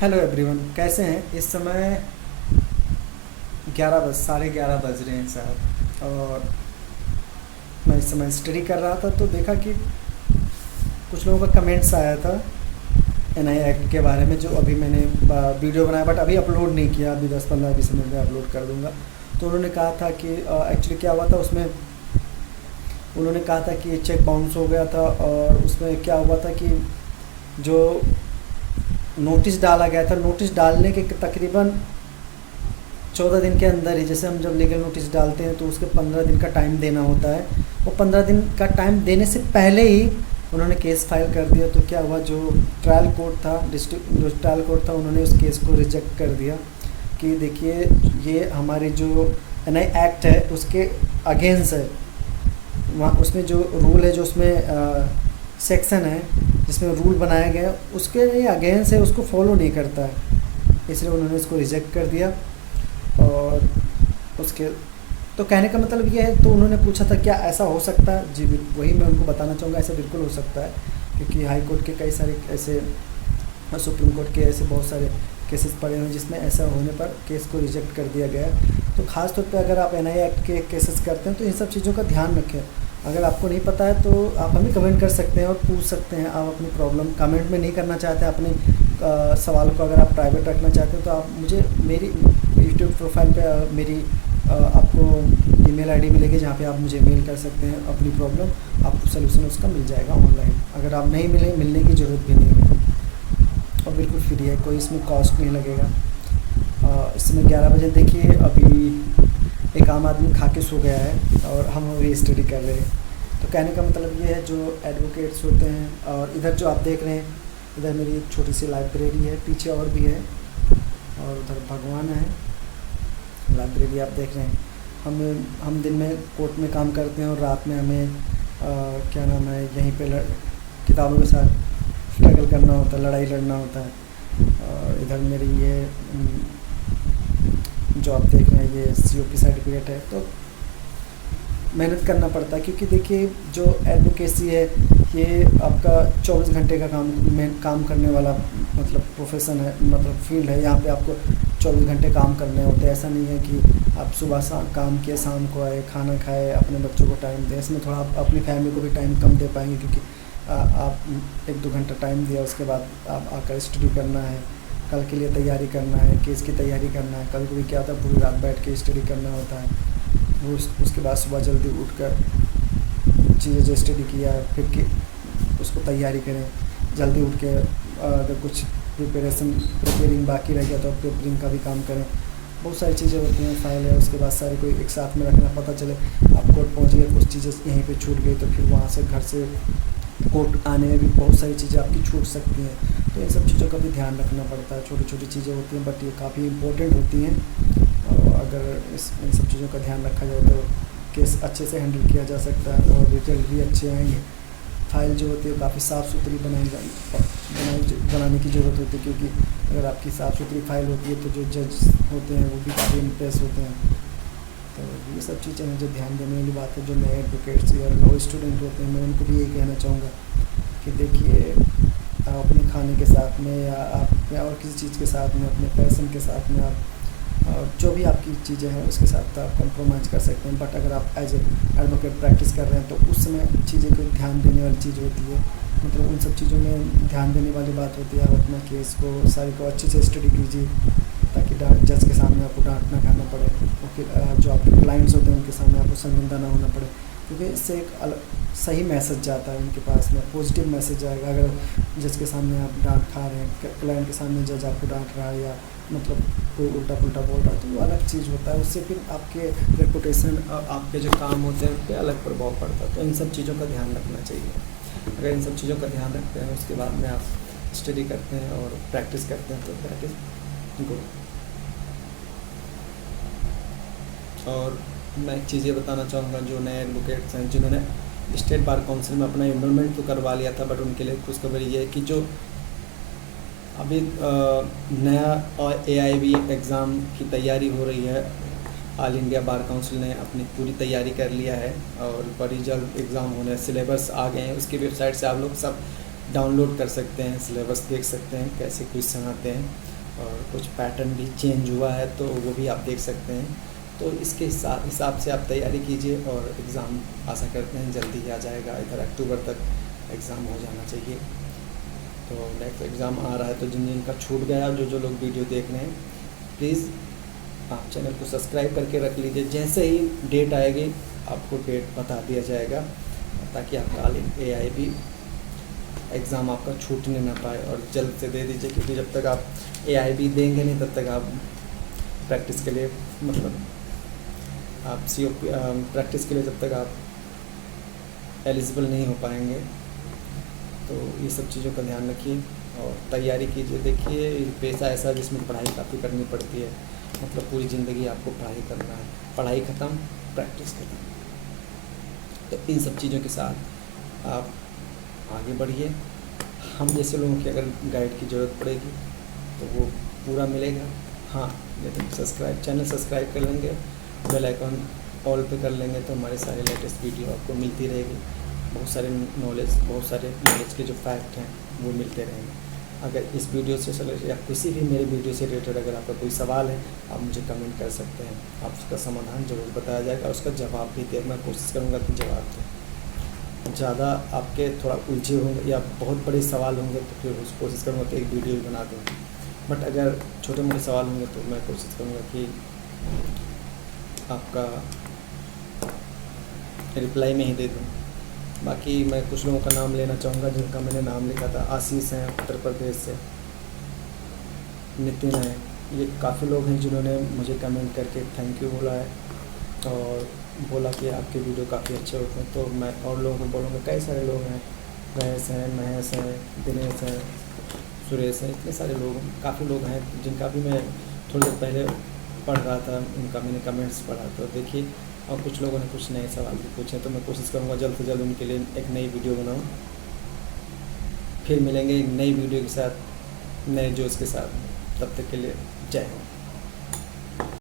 Hello everyone, कैसे हैं? इस समय 11 बज साढ़े 11 बज रहे हैं साहब। और मैं इस समय स्टडी कर रहा था तो देखा कि कुछ लोगों का कमेंट्स आया था एनआई एक्ट के बारे में, जो अभी मैंने वीडियो बनाया बट अभी अपलोड नहीं किया। अभी 10-15-20 मिनट में अपलोड कर दूंगा। तो उन्होंने कहा था कि एक्चुअली क्या हुआ था उसमें। उन्होंने कहा था कि चेक बाउंस हो गया था और उसमें क्या हुआ था कि जो नोटिस डाला गया था, नोटिस डालने के तकरीबन 14 दिन के अंदर ही, जैसे हम जब लीगल नोटिस डालते हैं तो उसके 15 दिन का टाइम देना होता है। वो 15 दिन का टाइम देने से पहले ही उन्होंने केस फाइल कर दिया। तो क्या हुआ, जो ट्रायल कोर्ट था, डिस्ट्रिक्ट जो ट्रायल कोर्ट था, उन्होंने उस केस को रिजेक्ट कर दिया कि देखिए ये हमारे जो एन आई एक्ट है उसके अगेंस्ट है। वहाँ उसमें जो रूल है, जो उसमें सेक्शन है जिसमें रूल बनाया गया है, उसके ये अगेंस्ट है, उसको फॉलो नहीं करता है। इसलिए उन्होंने इसको रिजेक्ट कर दिया। और उसके तो कहने का मतलब ये है। तो उन्होंने पूछा था क्या ऐसा हो सकता है? जी वही मैं उनको बताना चाहूँगा, ऐसा बिल्कुल हो सकता है। क्योंकि हाई कोर्ट के कई सारे ऐसे और सुप्रीम कोर्ट के ऐसे बहुत सारे केसेस पड़े हुए हैं जिसमें ऐसा होने पर केस को रिजेक्ट कर दिया गया है। तो ख़ास तौर पे अगर आप एनआई एक्ट के केसेस करते हैं तो इन सब चीज़ों का ध्यान रखें। अगर आपको नहीं पता है तो आप हमें कमेंट कर सकते हैं और पूछ सकते हैं। आप अपनी प्रॉब्लम कमेंट में नहीं करना चाहते, अपने सवाल को अगर आप प्राइवेट रखना चाहते हैं तो आप मुझे मेरी यूट्यूब प्रोफाइल पे मेरी आपको ईमेल आईडी मिलेगी जहाँ पे आप मुझे मेल कर सकते हैं अपनी प्रॉब्लम। आपको सलूशन उसका मिल जाएगा ऑनलाइन। अगर आप नहीं मिलने की ज़रूरत भी नहीं है और बिल्कुल फ्री है, कोई इसमें कॉस्ट नहीं लगेगा। इस समय 11 बजे, देखिए अभी एक आम आदमी खा के सो गया है और हम अभी स्टडी कर रहे हैं। तो कहने का मतलब ये है, जो एडवोकेट्स होते हैं। और इधर जो आप देख रहे हैं, इधर मेरी एक छोटी सी लाइब्रेरी है, पीछे और भी है, और उधर भगवान है। लाइब्रेरी आप देख रहे हैं। हम दिन में कोर्ट में काम करते हैं और रात में हमें क्या नाम है, यहीं पे किताबों के साथ स्ट्रगल करना होता है, लड़ाई लड़ना होता है। और इधर मेरी ये जो आप देख रहे हैं ये COP सर्टिफिकेट है। तो मेहनत करना पड़ता है, क्योंकि देखिए जो एडवोकेसी है ये आपका 24 घंटे का काम करने वाला मतलब प्रोफेशन है, मतलब फील्ड है। यहाँ पे आपको 24 घंटे काम करने होते हैं। ऐसा नहीं है कि आप सुबह काम किए, शाम को आए, खाना खाए, अपने बच्चों को टाइम दें। इसमें थोड़ा आप अपनी फैमिली को भी टाइम कम दे पाएंगे, क्योंकि आप 1-2 घंटा टाइम दिया, उसके बाद आप आकर स्टडी करना है, कल के लिए तैयारी करना है, केस की तैयारी करना है। कभी कभी क्या होता है पूरी रात बैठ के स्टडी करना होता है। वो उसके बाद सुबह जल्दी उठकर चीज़ें जो स्टडी किया है फिर कि उसको तैयारी करें। जल्दी उठ के अगर कुछ प्रिपेयरिंग बाकी रह गया तो प्रिपेयरिंग का भी काम करें। बहुत सारी चीज़ें होती हैं, फाइल है, उसके बाद सारी कोई एक साथ में रखना। पता चले आप कोर्ट पहुँच गए, कुछ चीज़ें यहीं पे छूट गई, तो फिर वहाँ से घर से कोर्ट आने में भी बहुत सारी चीज़ें आपकी छूट सकती हैं। तो इन सब चीज़ों का भी ध्यान रखना पड़ता है। छोटी छोटी चीज़ें होती हैं बट ये काफ़ी इम्पोर्टेंट होती हैं। और अगर इन सब चीज़ों का ध्यान रखा जाए तो केस अच्छे से हैंडल किया जा सकता है और रिजल्ट भी अच्छे आएंगे। फाइल जो होती है काफ़ी साफ़ सुथरी बनाने की ज़रूरत होती है, क्योंकि अगर आपकी साफ़ सुथरी फाइल होती है तो जो जज होते हैं वो भी काफ़ी इम्प्रेस होते हैं। तो ये सब चीज़ें हैं जो ध्यान देने वाली बात है। जो नए एडवोकेट्स या लॉ स्टूडेंट होते हैं, मैं उनको भी यही कहना चाहूँगा कि देखिए आप अपने खाने के साथ में या आप या और किसी चीज़ के साथ में, अपने पैसन के साथ में आप जो भी आपकी चीज़ें हैं उसके साथ आप कंप्रोमाइज़ कर सकते हैं। बट अगर आप एज एडवोकेट प्रैक्टिस कर रहे हैं तो उस समय चीज़ें को ध्यान देने वाली चीज़ होती है। मतलब उन सब चीज़ों में ध्यान देने वाली बात होती है। आप अपना केस को सारी को अच्छे से स्टडी कीजिए, ताकि जज के सामने आपको डांट ना खाना पड़े, वकील जो आपके क्लाइंट्स होते हैं उनके सामने आपको शर्मिंदा ना होना पड़े। क्योंकि इससे एक सही मैसेज जाता है उनके पास में, पॉजिटिव मैसेज जाएगा। अगर जज के सामने आप डांट खा रहे हैं, क्लाइंट के सामने जज आपको डांट रहा है या मतलब कोई उल्टा पुल्टा बोल रहा है, तो वो अलग चीज़ होता है। उससे फिर आपके रेपुटेशन और आपके जो काम होते हैं उन पर अलग प्रभाव पड़ता है। तो इन सब चीज़ों का ध्यान रखना चाहिए। अगर इन सब चीज़ों का ध्यान रखते हैं उसके बाद में आप स्टडी करते हैं और प्रैक्टिस करते हैं तो दैट इज़ गुड। और मैं एक चीज़ ये बताना चाहूँगा, जो नए एडवोकेट्स हैं जिन्होंने स्टेट बार काउंसिल में अपना इनरोलमेंट तो करवा लिया था, बट उनके लिए खुशखबरी ये है कि जो अभी नया AIB एग्ज़ाम की तैयारी हो रही है, ऑल इंडिया बार काउंसिल ने अपनी पूरी तैयारी कर लिया है और बड़ी जल्द एग्ज़ाम होने, सिलेबस आ गए हैं, उसकी वेबसाइट से आप लोग सब डाउनलोड कर सकते हैं, सिलेबस देख सकते हैं कैसे क्वेश्चन आते हैं, और कुछ पैटर्न भी चेंज हुआ है तो वो भी आप देख सकते हैं। तो इसके हिसाब से आप तैयारी कीजिए, और एग्ज़ाम आशा करते हैं जल्दी ही आ जाएगा, इधर अक्टूबर तक एग्ज़ाम हो जाना चाहिए। तो नेक्स्ट एग्ज़ाम आ रहा है, तो जिन जिन का छूट गया, जो लोग वीडियो देख रहे हैं, प्लीज़ आप चैनल को सब्सक्राइब करके रख लीजिए। जैसे ही डेट आएगी आपको डेट बता दिया जाएगा, ताकि आपका AIB एग्ज़ाम आपका छूटने ना पाए, और जल्द से दे दीजिए, क्योंकि जब तक आप AIB देंगे नहीं तब तक आप प्रैक्टिस के लिए, मतलब आप प्रैक्टिस के लिए जब तक आप एलिजिबल नहीं हो पाएंगे। तो ये सब चीज़ों का ध्यान रखिए और तैयारी कीजिए। देखिए पेशा ऐसा है जिसमें पढ़ाई काफ़ी करनी पड़ती है, मतलब पूरी ज़िंदगी आपको पढ़ाई करना है, पढ़ाई ख़त्म प्रैक्टिस ख़त्म। तो इन सब चीज़ों के साथ आप आगे बढ़िए। हम जैसे लोगों की अगर गाइड की ज़रूरत पड़ेगी तो वो पूरा मिलेगा। हाँ, लेकिन चैनल सब्सक्राइब कर लेंगे, बेल आइकन ऑल पे कर लेंगे तो हमारे सारे लेटेस्ट वीडियो आपको मिलती रहेगी। बहुत सारे नॉलेज के जो फैक्ट हैं वो मिलते रहेंगे। अगर इस वीडियो से या किसी भी मेरे वीडियो से रिलेटेड अगर आपका कोई सवाल है, आप मुझे कमेंट कर सकते हैं, आप उसका समाधान ज़रूर बताया जाएगा, उसका जवाब भी दे, मैं कोशिश करूँगा कि जवाब दूँ। ज़्यादा आपके थोड़ा उलझे होंगे या बहुत बड़े सवाल होंगे तो फिर उस कोशिश करूँगा कि एक वीडियो बना दूँ, बट अगर छोटे मोटे सवाल होंगे तो मैं कोशिश करूँगा कि आपका रिप्लाई में ही दे दूँ। बाकी मैं कुछ लोगों का नाम लेना चाहूँगा जिनका मैंने नाम लिखा था। आशीष हैं उत्तर प्रदेश से, नितिन है, ये काफ़ी लोग हैं जिन्होंने मुझे कमेंट करके थैंक यू बोला है और बोला कि आपके वीडियो काफ़ी अच्छे होते हैं। तो मैं और लोगों को बोलूँगा, कई सारे लोग हैं, महेश हैं, दिनेश हैं, सुरेश हैं, इतने सारे लोग, काफ़ी लोग हैं जिनका भी मैं थोड़ी देर पहले पढ़ रहा था, उनका मैंने कमेंट्स पढ़ा। तो देखिए, और कुछ लोगों ने कुछ नए सवाल भी पूछे, तो मैं कोशिश करूँगा जल्द से जल्द उनके लिए एक नई वीडियो बनाऊँ। फिर मिलेंगे एक नई वीडियो के साथ, नए जोश के साथ। तब तक के लिए जय हिंद।